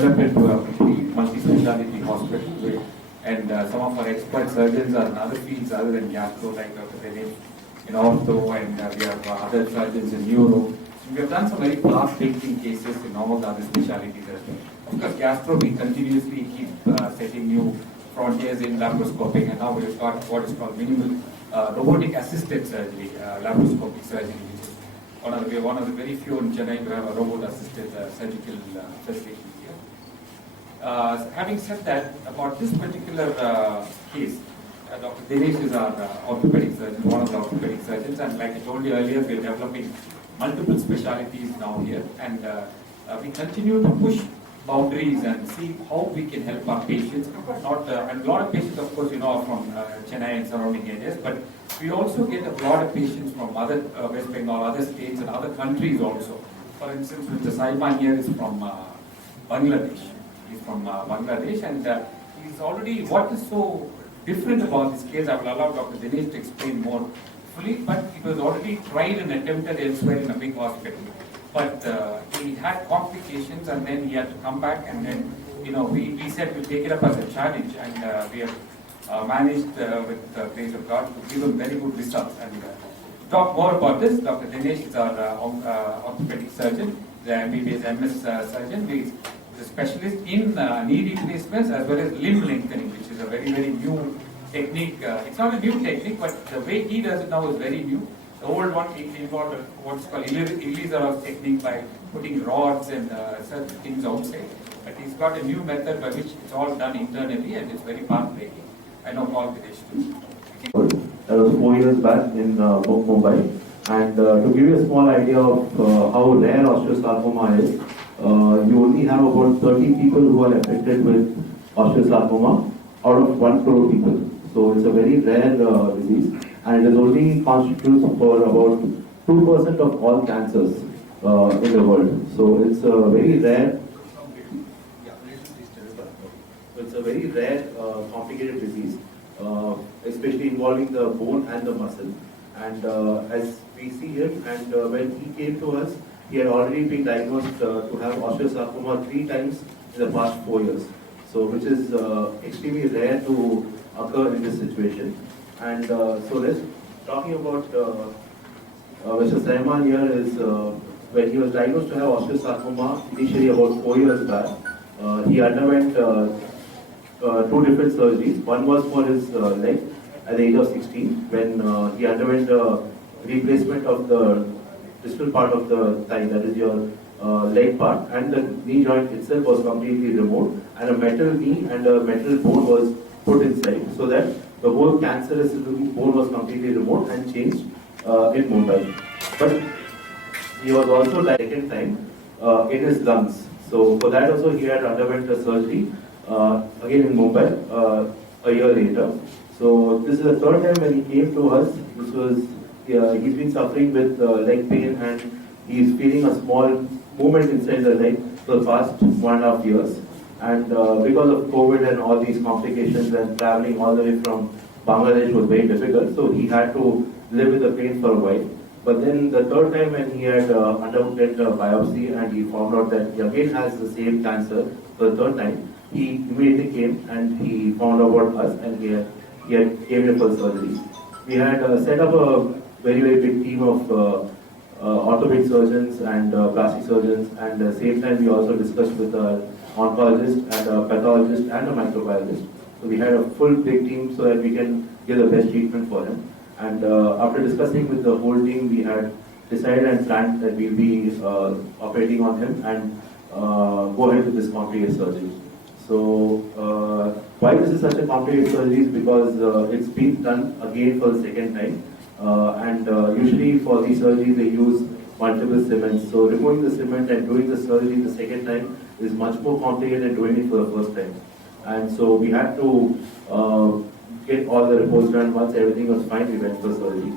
develop into a multi-speciality hospital. And some of our expert surgeons are in other fields other than gastro, like Dr. Dinesh in ortho, and we have other surgeons in neuro. So we have done some very path-breaking cases in all the other specialties as well. Of course, gastro, we continuously keep setting new frontiers in laparoscopic, and now we've got what is called minimal robotic assisted surgery, laparoscopic surgery, which is one of the very few in Chennai to have a robot assisted surgical facility here. Having said that, about this particular case, Dr. Dinesh is our orthopedic surgeon, one of the orthopedic surgeons, and like I told you earlier, we are developing multiple specialities now here, and we continue to push boundaries and see how we can help our patients. And a lot of patients, of course, are from Chennai and surrounding areas, but we also get a lot of patients from other West Bengal, other states, and other countries also. For instance, Mr. Saiman here is from Bangladesh. He's from Bangladesh, and he's already, what is so different about this case, I will allow Dr. Dinesh to explain more fully, but it was already tried and attempted elsewhere in a big hospital. But he had complications, and then he had to come back, and then, we said we'll take it up as a challenge, and we have managed with the grace of God to give him very good results. And talk more about this, Dr. Dinesh is our orthopedic surgeon, the MBBS MS surgeon. He's a specialist in knee replacements as well as limb lengthening, which is a very, very new technique. It's not a new technique, but the way he does it now is very new. The old one involved what's called Elizarov technique by putting rods and certain things outside. But he's got a new method by which it's all done internally, and it's very path-breaking. I know Paul Videsh too. That was 4 years back in Mumbai. And to give you a small idea of how rare osteosarcoma is, you only have about 30 people who are affected with osteosarcoma out of 1 crore people. So it's a very rare disease, and it is only constitutes for about 2% of all cancers in the world. So it's a very rare. It's a very rare, complicated disease, especially involving the bone and the muscle. And as we see him, and when he came to us, he had already been diagnosed to have osteosarcoma 3 times in the past 4 years. So, which is extremely rare to occur in this situation. And so let's talking about Mr. Saiman here is when he was diagnosed to have osteosarcoma initially about 4 years back. He underwent 2 different surgeries. One was for his leg at the age of 16 when he underwent replacement of the distal part of the thigh, that is your leg part, and the knee joint itself was completely removed, and a metal knee and a metal bone was put inside, so that the whole cancerous bone was completely removed and changed in Mumbai. But he was also second time in his lungs. So for that also he had underwent a surgery again in Mumbai a year later. So this is the 3rd time when he came to us. This was he's been suffering with leg pain, and he's feeling a small movement inside the leg for the past 1.5 years. And because of COVID and all these complications and traveling all the way from Bangladesh was very difficult, so he had to live with the pain for a while. But then the 3rd time when he had undergone a biopsy and he found out that he again has the same cancer for the 3rd time, he immediately came and he found out about us, and he had came here for surgery. We had set up a very, very big team of orthopedic surgeons and plastic surgeons, and at the same time we also discussed with an oncologist and a pathologist and a microbiologist. So we had a full big team so that we can give the best treatment for him. And after discussing with the whole team, we had decided and planned that we'll be operating on him and go ahead with this complicated surgery. So why this is such a complicated surgery is because it's been done again for the 2nd time. And usually for these surgeries they use multiple cements. So removing the cement and doing the surgery the 2nd time is much more complicated than doing it for the 1st time. And so we had to get all the reports done. Once everything was fine, we went for surgery.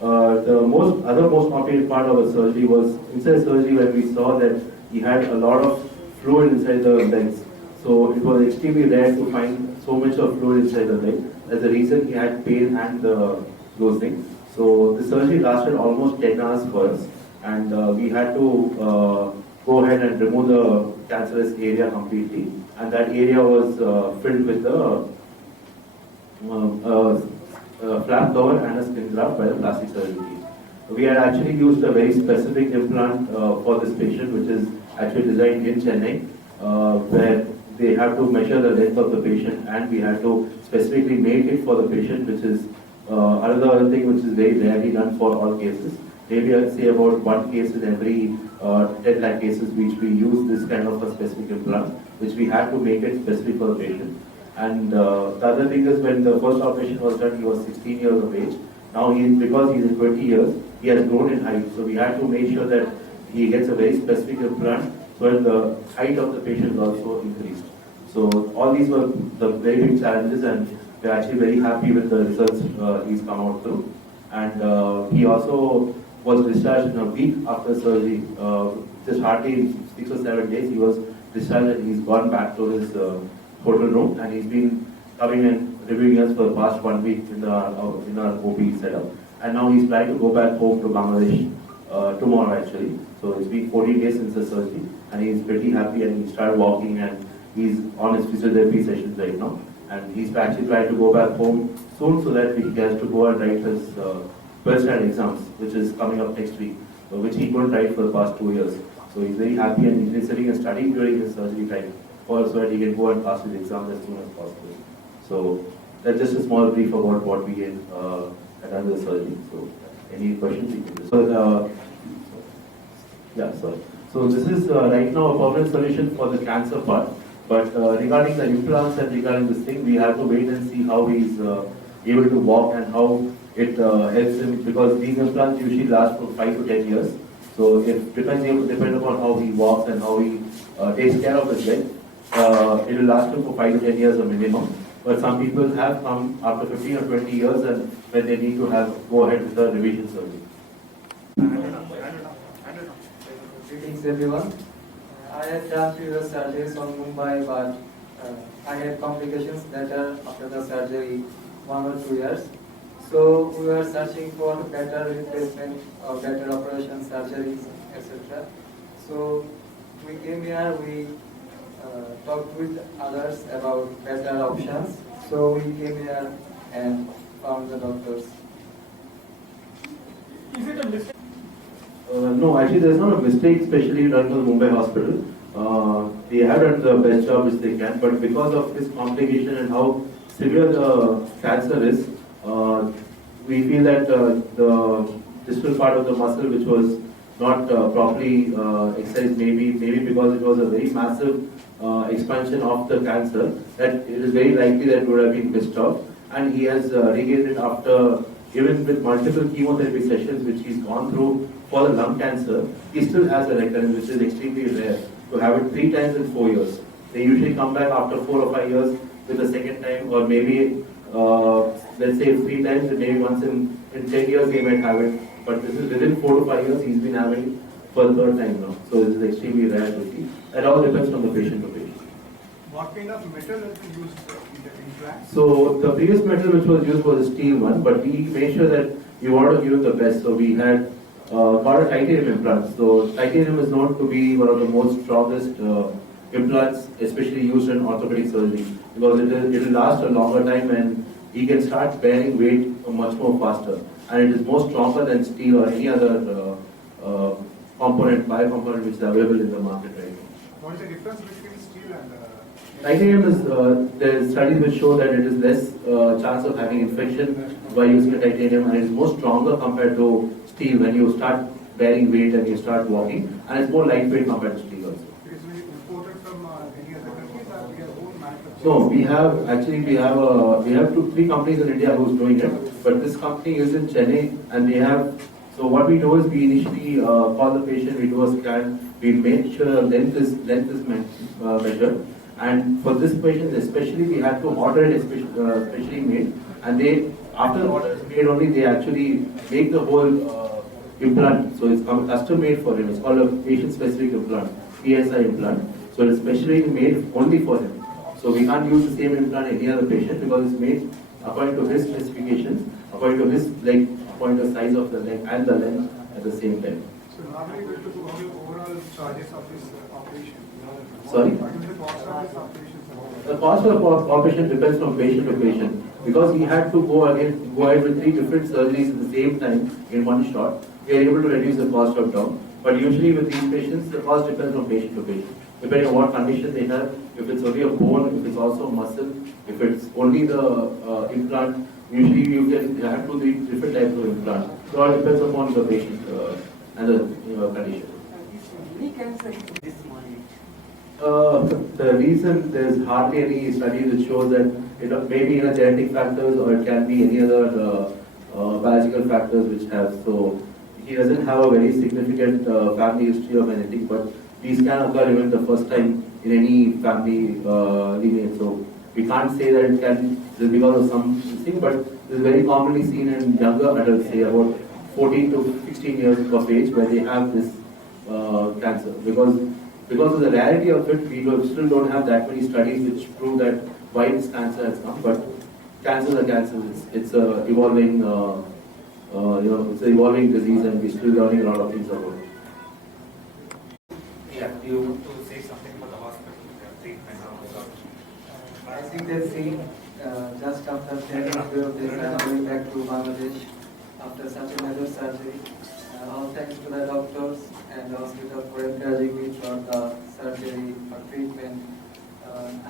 The most complicated part of the surgery was inside surgery when we saw that he had a lot of fluid inside the legs. So it was extremely rare to find so much of fluid inside the leg. That's the reason he had pain and those things. So the surgery lasted almost 10 hours for us, and we had to go ahead and remove the cancerous area completely, and that area was filled with a flap cover and a skin graft by the plastic surgery team. We had actually used a very specific implant for this patient, which is actually designed in Chennai, where they have to measure the length of the patient, and we had to specifically make it for the patient, which is another thing which is very rarely done for all cases. Maybe I'd say about one case in every 10 lakh cases which we use this kind of a specific implant, which we had to make it specific for the patient. And the other thing is, when the first operation was done, he was 16 years of age. Now because he's in 20 years, he has grown in height. So we had to make sure that he gets a very specific implant, so that the height of the patient is also increased. So all these were the very big challenges, and we're actually very happy with the results he's come out through. And he also was discharged in a week after surgery. Just hardly 6 or 7 days, he was discharged, and he's gone back to his hotel room, and he's been coming and reviewing us for the past 1 week in our OP setup. And now he's planning to go back home to Bangladesh tomorrow actually. So it's been 14 days since the surgery, and he's pretty happy, and he started walking, and he's on his physiotherapy sessions right now. And he's actually trying to go back home soon, so that he has to go and write his 12th standard exams, which is coming up next week, which he couldn't write for the past 2 years. So he's very happy, and he's been sitting and studying during his surgery time, so that he can go and pass his exams as soon as possible. So that's just a small brief about what we had done with the surgery. So any questions you can do. So So this is right now a permanent solution for the cancer part. But regarding the implants and regarding this thing, we have to wait and see how he's able to walk and how it helps him, because these implants usually last for 5 to 10 years. So it depends upon how he walks and how he takes care of his leg. It will last him for 5 to 10 years a minimum. But some people have come after 15 or 20 years, and when they need to go ahead with the revision surgery. Greetings everyone. I had done previous surgeries on Mumbai, but I had complications later after the surgery, 1 or 2 years. So we were searching for better replacement or better operation surgeries, etc. So we came here, we talked with others about better options. So we came here and found the doctors. Is it a mistake? No, actually there's not a mistake, especially done to the Mumbai hospital. They have done the best job which they can, but because of this complication and how severe the cancer is, we feel that the distal part of the muscle, which was not properly excised, maybe because it was a very massive expansion of the cancer, that it is very likely that it would have been missed off. And he has regained it after, even with multiple chemotherapy sessions which he's gone through for the lung cancer, he still has a recurrence, which is extremely rare. To have it 3 times in 4 years. They usually come back after 4 or 5 years with the second time, or maybe let's say 3 times, and maybe once in 10 years they might have it. But this is within 4 to 5 years he's been having it for the 3rd time now. So this is extremely rare to see. It all depends from the patient to patient. What kind of metal has been used in the implant? So the previous metal which was used was a steel one, but we made sure that we wanted to give the best. So we had got a titanium implant. So titanium is known to be one of the most strongest implants, especially used in orthopedic surgery, because it will last a longer time, and he can start bearing weight much more faster. And it is more stronger than steel or any other biocomponent which is available in the market right now. What is the difference between steel and Titanium is, there are studies which show that it is less chance of having infection by using a titanium, and it is more stronger compared to steel when you start bearing weight and you start walking, and it's more lightweight compared to steel also. it is imported from any other countries, or we are own manufacturing? So we have 2-3 companies in India who's doing it, but this company is in Chennai, and they have. So what we do is we initially call the patient, we do a scan, we make sure length is measured, and for this patient especially we have to order it specially made, and they, after the order is made only, they actually make the whole implant. So it's custom made for him. It's called a patient specific implant, PSI implant. So it's specially made only for him. So we can't use the same implant any other patient, because it's made according to his specifications, according to his leg, according to the size of the leg and the length at the same time. So normally we have to go over overall charges of this operation. Sorry? What is the cost of this operation, sir? The cost of operation depends from patient to patient. Because he had to go ahead with 3 different surgeries at the same time in one shot, we are able to reduce the cost of down. But usually with these patients, the cost depends from patient to patient. Depending on what condition they have, if it's only a bone, if it's also muscle, if it's only the implant, usually you can have to do different types of implant. So it depends upon the patient and the condition. The reason there's hardly any studies which shows that it may be genetic factors or it can be any other biological factors which have. So he doesn't have a very significant family history of anything, but these can occur even the first time in any family lineage. So we can't say that it can just because of something, but it is very commonly seen in younger adults, say about 14 to 16 years of age, where they have this cancer. Because of the rarity of it, we still don't have that many studies which prove that why this cancer has come. But cancers are cancers. It's a evolving, it's an evolving disease, and we're still learning a lot of things about it. Yeah, do you want to say something about the hospital, the treatment, how it works? As you can see, just after 10 days I am going back to Bangladesh after such a major surgery. All thanks to the doctors and the hospital for encouraging me throughout the surgery or treatment.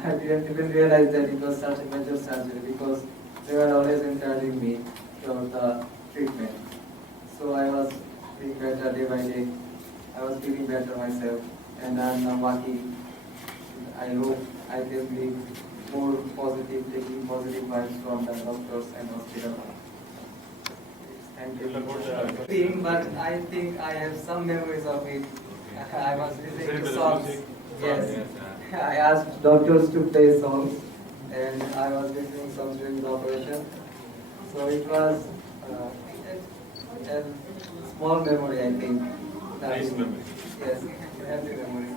I didn't even realize that it was such a major surgery because they were always encouraging me throughout the treatment. So I was feeling better day by day. I was feeling better myself, and I'm now working. I hope I can be more positive, taking positive vibes from the doctors and hospital. Thank you. But I think I have some memories of it. I was listening to songs. Yes. I asked doctors to play songs, and I was listening songs during the operation. So it was a small memory, I think. Nice memory. Yes, happy memory.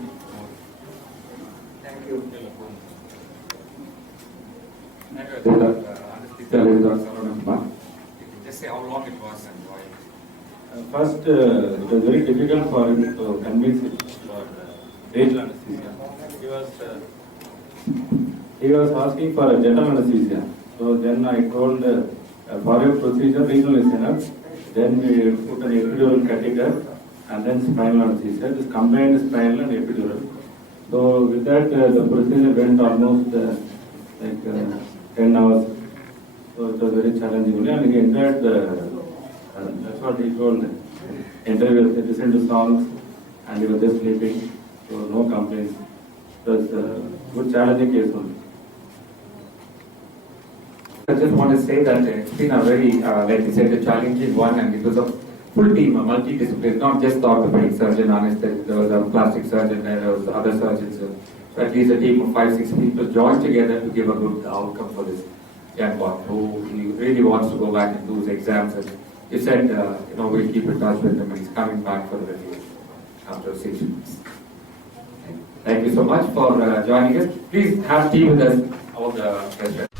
Thank you. Just say how long it was and why. First, it was very difficult for him to convince it for regional anesthesia. He was asking for a general anesthesia. So then I told, for your procedure, regional is enough. Then we put an epidural catheter and then spinal anesthesia. It is combined spinal and epidural. So with that, the procedure went almost 10 hours. So it was very challenging. And he entered, that's what he told. Interviews, he listened to songs and he was just sleeping. So no complaints. It was a good challenging case only. I just want to say that it's been a very, like you said, a challenging one, and it was a full team, a multidisciplinary, not just the orthopedic surgeon, anesthetist, there was a plastic surgeon, there was other surgeons. So at least a team of 5-6 people joined together to give a good outcome for this young boy who he really wants to go back and do his exams. And he said, we'll keep in touch with him, and he's coming back for the review after 6 months. Thank you so much for joining us. Please have tea with us, all the restaurants.